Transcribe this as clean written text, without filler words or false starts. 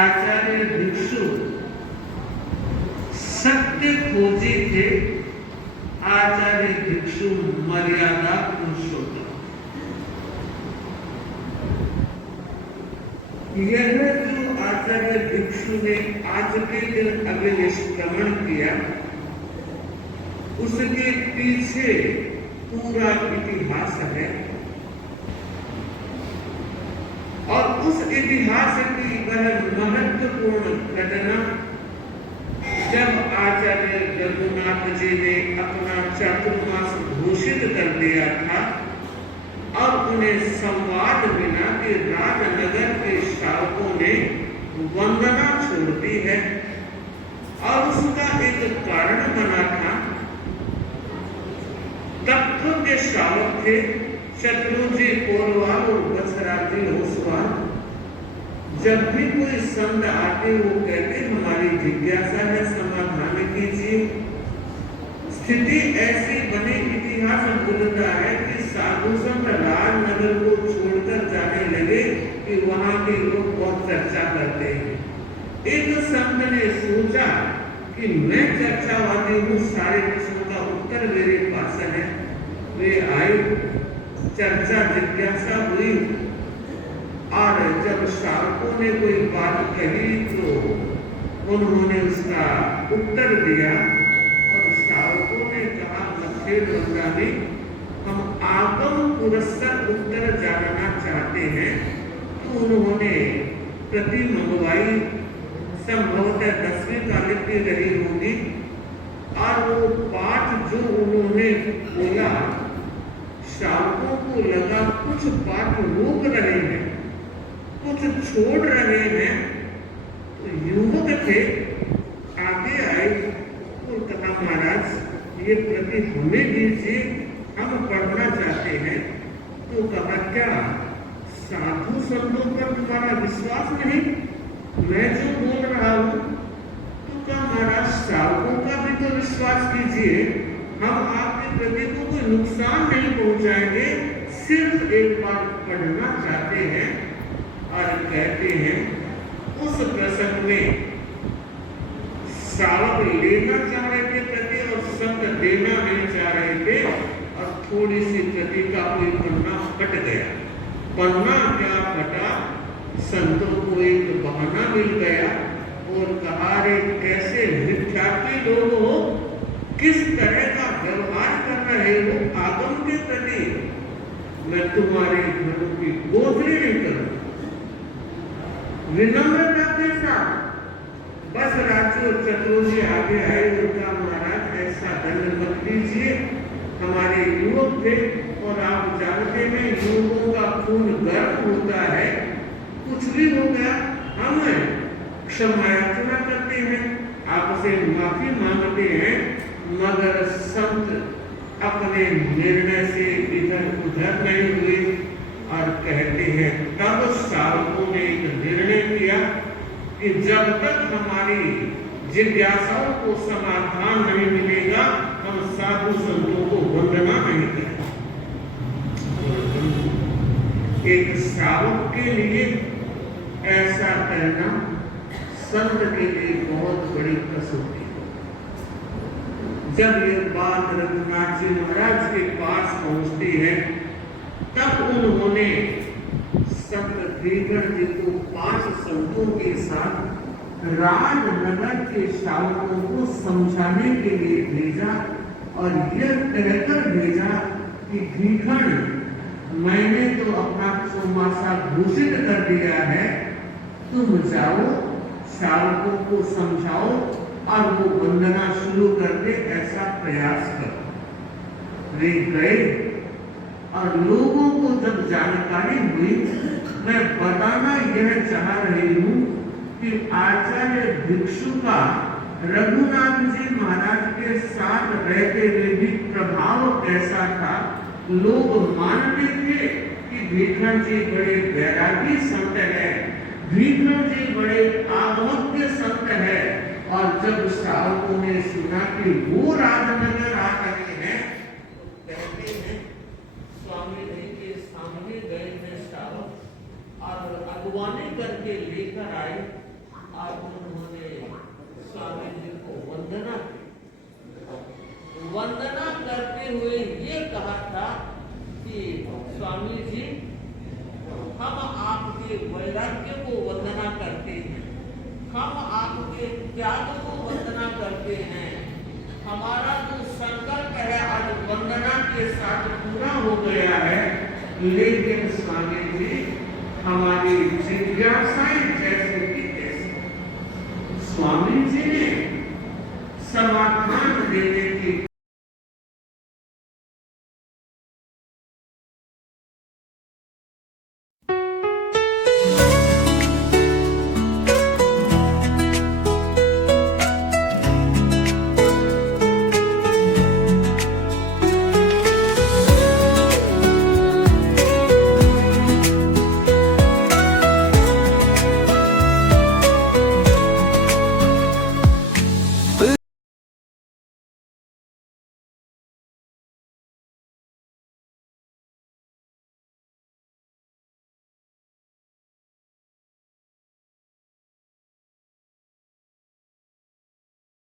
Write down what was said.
आचार्य भिक्षु सत्य खोजी थे। आचार्य भिक्षु मर्यादा पुरुषोत्तम। यह जो आचार्य भिक्षु ने आज के दिन अभिनिष्क्रमण किया, उसके पीछे पूरा इतिहास है और उस इतिहास की वह महत्वपूर्ण घटना जब आचार्य रघुनाथ जी ने अपना चातुर्मास घोषित कर दिया था और उन्हें संवाद मिला कि राजनगर के श्रावकों ने वंदना छोड़ दी है और उसका एक कारण बना था। तत्व के श्रावक थे शत्रुजी कोरवाल और बसराजी होसवाल। जब भी कोई संत आते वो कहते हमारी जिज्ञासा है, समाधान कीजिए। स्थिति ऐसी बनी, इतिहास बोलता है कि साधु संत राजनगर को छोड़कर जाने लगे कि वहां के लोग बहुत चर्चा करते हैं। एक संत ने सोचा कि मैं चर्चावादी हूँ, सारे प्रश्नों का उत्तर मेरे पास है। वे आए, चर्चा जिज्ञासा हुई और जब श्रावकों ने कोई बात कही तो उन्होंने उसका उत्तर दिया और श्रावकों ने कहा मध्य बंगाली हम आगम पुरस्सर उत्तर जानना चाहते हैं। तो उन्होंने प्रति मंगवाई, संभवतः 10वीं कालिक की रही होगी और वो पाठ जो उन्होंने बोला श्रावकों को लगा कुछ पाठ रोक रहे हैं, कुछ छोड़ रहे हैं। तो युवक थे, आगे आए तो कहा महाराज ये प्रति हमें दीजिए, हम पढ़ना चाहते हैं। तो कहा क्या साधु संतों पर तुम्हारा विश्वास नहीं, मैं जो बोल रहा हूँ? तो कहा महाराज श्रावकों का भी तो विश्वास कीजिए, हम आपके प्रति को कोई नुकसान नहीं पहुंचाएंगे, सिर्फ एक बार पढ़ना चाहते हैं। और कहते हैं उस प्रसंग में श्रावक लेना चाह रहे थे प्रति और संत देना नहीं चाह रहे थे और थोड़ी सी प्रति का कोई पन्ना फट गया। पन्ना क्या फटा, संतों को एक बहाना मिल गया और कहा रे कैसे मिथ्यात्वी लोग हो, किस तरह का व्यवहार कर रहे हो आगम के प्रति, मैं तुम्हारे घरों की गोदरी नहीं करूं। विनम्रता के साथ बस राज्य और चतुर्जी आगे आए और कहा महाराज ऐसा दंड मत दीजिए, हमारे युवक थे और आप जानते हैं युवकों का खून गर्म होता है, कुछ भी हो गया हम क्षमा याचना करते हैं, आपसे माफी मांगते हैं। मगर संत अपने निर्णय से इधर उधर नहीं हुए और कहते हैं तब श्रावकों ने एक निर्णय किया कि जब तक हमारी जिज्ञासाओं को समाधान नहीं मिलेगा हम साधु संतों को वंदना नहीं करेंगे। एक श्रावक के लिए ऐसा करना संत के लिए बहुत बड़ी कसौटी। जब ये बात रघुनाथ जी महाराज के पास पहुंचती है तब उन्होंने संत देवगढ़ जी को 5 संतों के साथ राजनगर के श्रावकों को समझाने के लिए भेजा और यह कहकर भेजा कि भीखण मैंने तो अपना चौमासा घोषित कर दिया है, तुम जाओ श्रावकों को समझाओ और वो वंदना शुरू कर दे, ऐसा प्रयास करो। वे गए और लोगों को जब जानकारी हुई, मैं बताना यह चाह रही हूँ कि आचार्य भिक्षु का रघुनाथ जी महाराज के साथ रहते हुए भी प्रभाव कैसा था। लोग मानते थे कि भीखण जी बड़े वैरागी संत है, भीखण जी बड़े आगमज्ञ संत है। और जब श्रावकों ने सुना कि वो राजनगर आ रहे हैं तो कहते हैं स्वामी जी के सामने गए हैं श्रावक और अगवानी करके लेकर आए अब उन्होंने स्वामी जी को वंदना की। वंदना करते हुए ये कहा था कि स्वामी जी, हम आपके वैराग्य को वंदना करते हैं, हम आपके त्याग को वंदना करते हैं। हमारा जो संकल्प है आज वंदना के साथ पूरा हो गया है, लेकिन स्वामी जी हमारी जिज्ञासाएं जैसे कि तैसे। स्वामी जी ने समाधान देने की